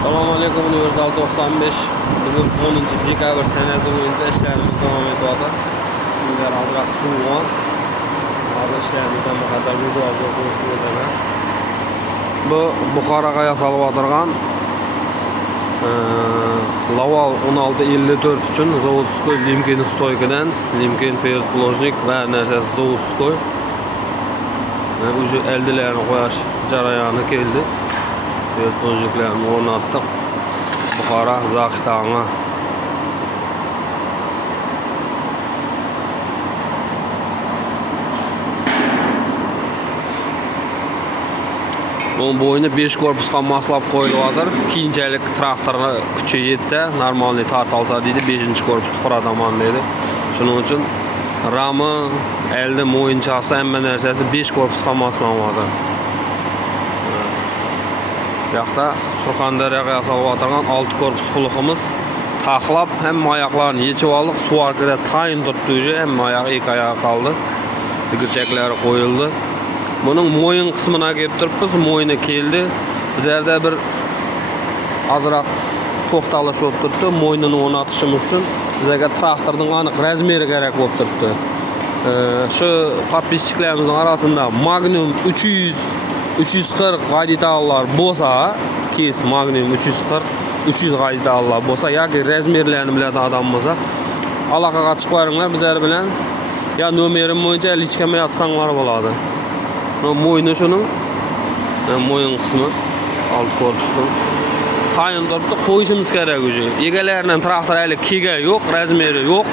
Assalomu alaykum. Universal 95. Bugun 10 dekabr sanasi bo'yicha ishlarimiz davom etyapti. Sizlar azroq suv hozir ishlarimizdan qadar video ko'rsatib. Bu Buxoroga yasalib o'tirgan Laval 1654 uchun Zavodskoy Limkin stoykadan Limkin Передпложник va narsasi Zavodskoy уже eldilarni qo'yish jarayoni keldi. Передпложникlarni o'rnatdik. Buxoro Zaxitanga. Onun boyunu 5 korpusga maslab qo'yilyapti. Keyinchalik traktorni kuchi yetsa, normalniy tartalsa deydi, 5-chi korpus quradaman dedi. Shuning uchun rami, eldi mo'yinchasi hamma narsasi 5 korpusga maslanyapti. Bu yoqda Surxondaryoga yasalib o'tirgan 6 korpus qulog'imiz taxlab, hamma oyoqlarini yechib oldik. Suvarkada tayin turibdi, hamma oyog'i ikki oyoq qoldi. Digirchaklari qo'yildi. Bunun mo'yin qismini kelib turibmiz, mo'yini keldi. Bizlarda bir azroq to'xtalish bo'lib turibdi. Mo'yinini o'rnatishimiz uchun bizga traktorning aniq razmeri kerak bo'lib turibdi. Shu podpischiklarimizning arasida Magnum 300 340 g'aditallar bo'lsa, kes Magnum 340 300 g'aditallar bo'lsa yoki razmerlarini biladigan odam bo'lsa, aloqaga chiqib qo'yinglar bizlar bilan. Ya nomerim bo'yicha lichkama yozsanglar bo'ladi. Mo'yini shuning mo'yin qismi alt korpusi tayin turibdi, qo'yishimiz kerak o'zi. Egalarining traktori kega yo'q, razmeri yo'q.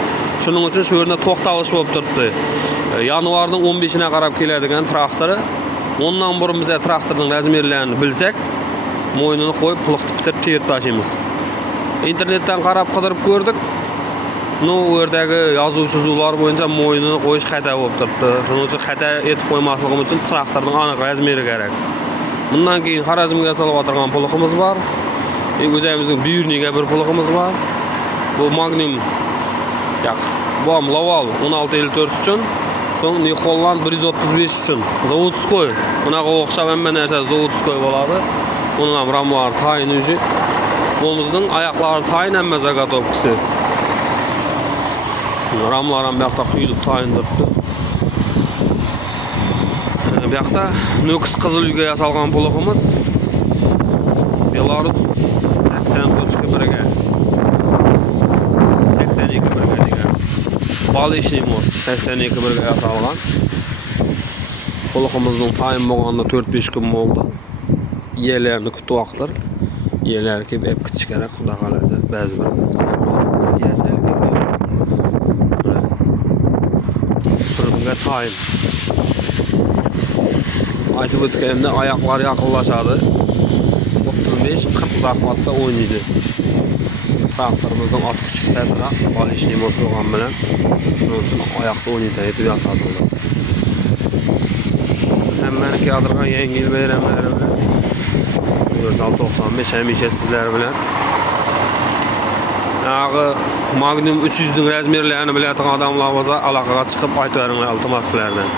Shuning uchun shu yerda to'xtalish bo'lib turibdi. Yanvarning 15-ine qarab keladigan traktori. Ondan burun bize traktorning razmerlarini bilsak, mo'yinini qo'yib, pulqitib bitirib terib tashlaymiz. İnternetten qarab qidirib ko'rdik. Bu yerdagi yozuvchilar bo'yicha mo'yinini qo'yish xato bo'lib turibdi. Shuning uchun xato etib qo'ymasligimiz uchun traktorning aniq razmeri kerak. Bundan keyin Xorazmga yasalib o'tirgan pulqimiz bor. O'zimizning Buyurniga bir pulqimiz bor. Bu Magnum yo'q. Bu ham Laval 1654 uchun, so'ng Nixolland 135 uchun. Zavodskoy. Bunaqa o'xshab hamma narsa Zavodskoy bo'ladi. Uning ham ramlar tayin o'zi. Bo'mizning oyoqlari tayin hamma zagotovkasi. Ramlar ham bu yoqda quyilib tayin turibdi. Bu yoqda Nukus Qizil uyga yasalgan pulqimiz Belarus 80.1 ga 82.1 ga degan. Balishniy mod 82.1 ga yasalgan. Pulqimizning tayin bo'lganda 4-5 kun bo'ldi. Yelarni kutib vaqtlar. Yelar kelib kutish kerak, xudo xolasa. Ba'zi bir tayin. Aytib o'tganimda oyoqlar yaqinlashadi. 35-40 zaxmatda o'ynaydi. Traktorimizning ot kuchi tezroq, balishniy mod bo'lgan bilan shuning uchun oyoqda o'ynaydi, aytib yotadi ular. Hammani keltirgan yangi yil bayramlari bilan Universal 95 hamisha sizlar bilan. Magnum 300 ning razmerlarini biladigan odamlar bo'lsa, aloqaga chiqib aytaveringlar iltimos sizlardan.